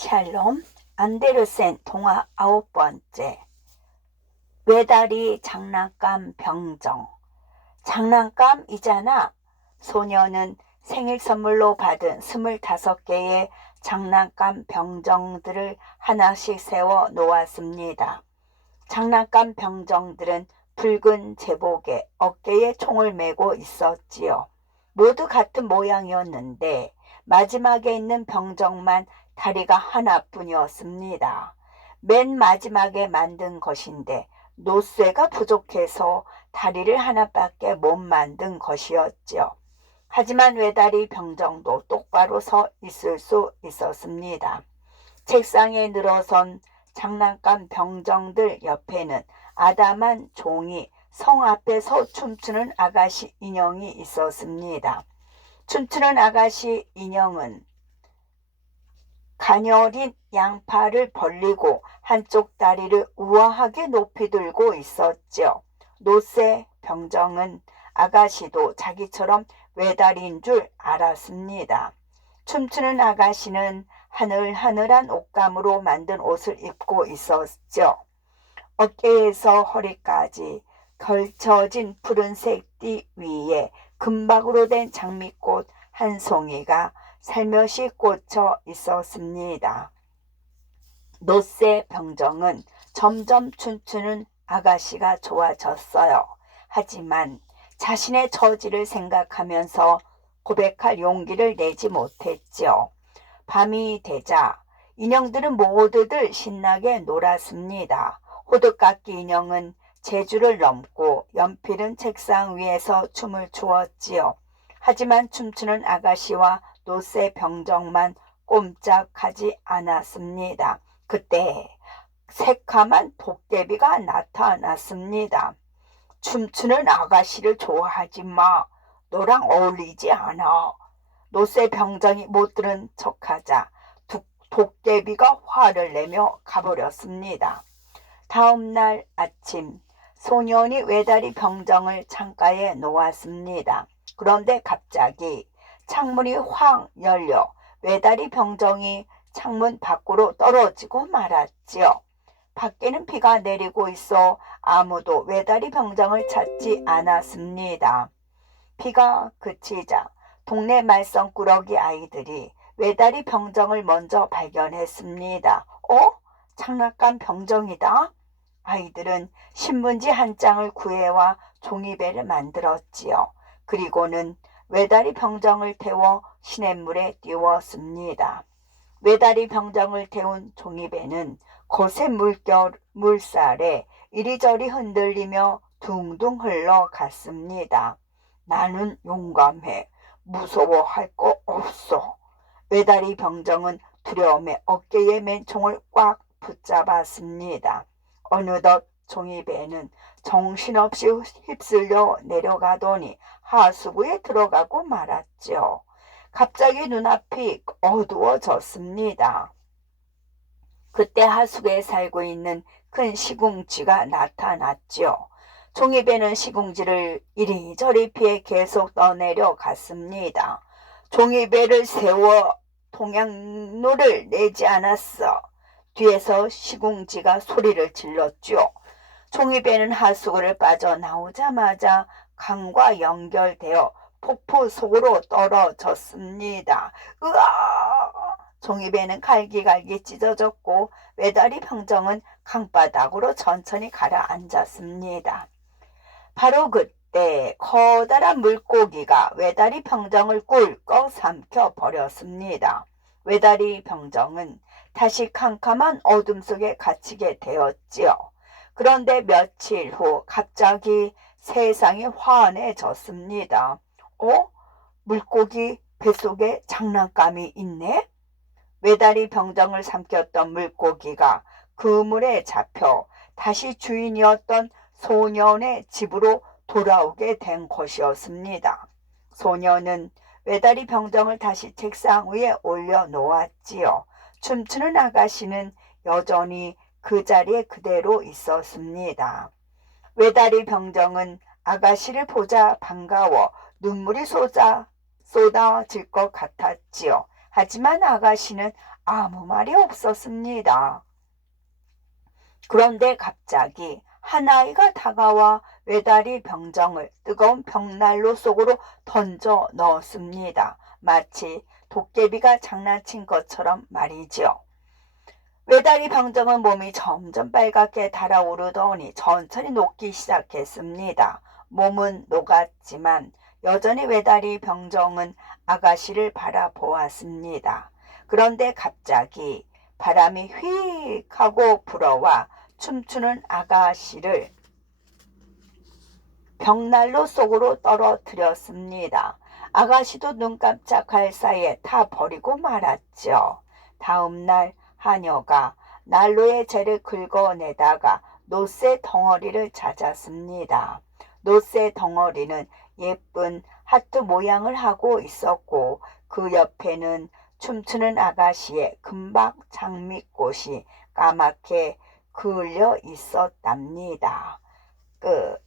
샬롬, 안데르센 동화 9번째. 외다리 장난감 병정. 장난감이잖아. 소녀는 생일 선물로 받은 25개의 장난감 병정들을 하나씩 세워 놓았습니다. 장난감 병정들은 붉은 제복에 어깨에 총을 메고 있었지요. 모두 같은 모양이었는데 마지막에 있는 병정만 다리가 하나뿐이었습니다. 맨 마지막에 만든 것인데 노쇠가 부족해서 다리를 하나밖에 못 만든 것이었죠. 하지만 외다리 병정도 똑바로 서 있을 수 있었습니다. 책상에 늘어선 장난감 병정들 옆에는 아담한 종이 성 앞에서 춤추는 아가씨 인형이 있었습니다. 춤추는 아가씨 인형은 가녀린 양팔을 벌리고 한쪽 다리를 우아하게 높이 들고 있었죠. 노쇠 병정은 아가씨도 자기처럼 외다리인 줄 알았습니다. 춤추는 아가씨는 하늘하늘한 옷감으로 만든 옷을 입고 있었죠. 어깨에서 허리까지 걸쳐진 푸른색 띠 위에 금박으로 된 장미꽃 한 송이가 살며시 꽂혀 있었습니다. 노쇠 병정은 점점 춤추는 아가씨가 좋아졌어요. 하지만 자신의 처지를 생각하면서 고백할 용기를 내지 못했죠. 밤이 되자 인형들은 모두들 신나게 놀았습니다. 호두깎이 인형은 제주를 넘고 연필은 책상 위에서 춤을 추었지요. 하지만 춤추는 아가씨와 노쇠 병정만 꼼짝하지 않았습니다. 그때 새카만 도깨비가 나타났습니다. 춤추는 아가씨를 좋아하지 마. 너랑 어울리지 않아. 노쇠 병정이 못 들은 척하자 도깨비가 화를 내며 가버렸습니다. 다음 날 아침 소년이 외다리 병정을 창가에 놓았습니다. 그런데 갑자기 창문이 확 열려 외다리 병정이 창문 밖으로 떨어지고 말았지요. 밖에는 비가 내리고 있어 아무도 외다리 병정을 찾지 않았습니다. 비가 그치자 동네 말썽꾸러기 아이들이 외다리 병정을 먼저 발견했습니다. 장난감 병정이다. 아이들은 신문지 한 장을 구해와 종이배를 만들었지요. 그리고는 외다리 병정을 태워 시냇물에 띄웠습니다. 외다리 병정을 태운 종이배는 거센 물살에 이리저리 흔들리며 둥둥 흘러갔습니다. 나는 용감해. 무서워할 거 없어. 외다리 병정은 두려움에 어깨에 맨 총을 꽉 붙잡았습니다. 어느덧 종이배는 정신없이 휩쓸려 내려가더니 하수구에 들어가고 말았죠. 갑자기 눈앞이 어두워졌습니다. 그때 하수구에 살고 있는 큰 시궁쥐가 나타났죠. 종이배는 시궁쥐를 이리저리 피해 계속 떠내려 갔습니다. 종이배를 세워 동양로를 내지 않았어. 뒤에서 시궁쥐가 소리를 질렀죠. 종이배는 하수구를 빠져나오자마자 강과 연결되어 폭포 속으로 떨어졌습니다. 으아! 종이배는 갈기갈기 찢어졌고 외다리 병정은 강바닥으로 천천히 가라앉았습니다. 바로 그때 커다란 물고기가 외다리 병정을 꿀꺽 삼켜 버렸습니다. 외다리 병정은 다시 캄캄한 어둠 속에 갇히게 되었지요. 그런데 며칠 후 갑자기 세상이 환해졌습니다. 물고기 뱃속에 장난감이 있네? 외다리 병정을 삼켰던 물고기가 그물에 잡혀 다시 주인이었던 소년의 집으로 돌아오게 된 것이었습니다. 소년은 외다리 병정을 다시 책상 위에 올려놓았지요. 춤추는 아가씨는 여전히 그 자리에 그대로 있었습니다. 외다리 병정은 아가씨를 보자 반가워 눈물이 쏟아질 것 같았지요. 하지만 아가씨는 아무 말이 없었습니다. 그런데 갑자기 한 아이가 다가와 외다리 병정을 뜨거운 벽난로 속으로 던져 넣었습니다. 마치 도깨비가 장난친 것처럼 말이지요. 외다리 병정은 몸이 점점 빨갛게 달아오르더니 천천히 녹기 시작했습니다. 몸은 녹았지만 여전히 외다리 병정은 아가씨를 바라보았습니다. 그런데 갑자기 바람이 휙 하고 불어와 춤추는 아가씨를 벽난로 속으로 떨어뜨렸습니다. 아가씨도 눈 깜짝할 사이에 다 버리고 말았죠. 다음 날 하녀가 난로에 재를 긁어내다가 노쇠 덩어리를 찾았습니다. 노쇠 덩어리는 예쁜 하트 모양을 하고 있었고 그 옆에는 춤추는 아가씨의 금박 장미꽃이 까맣게 그을려 있었답니다. 끝.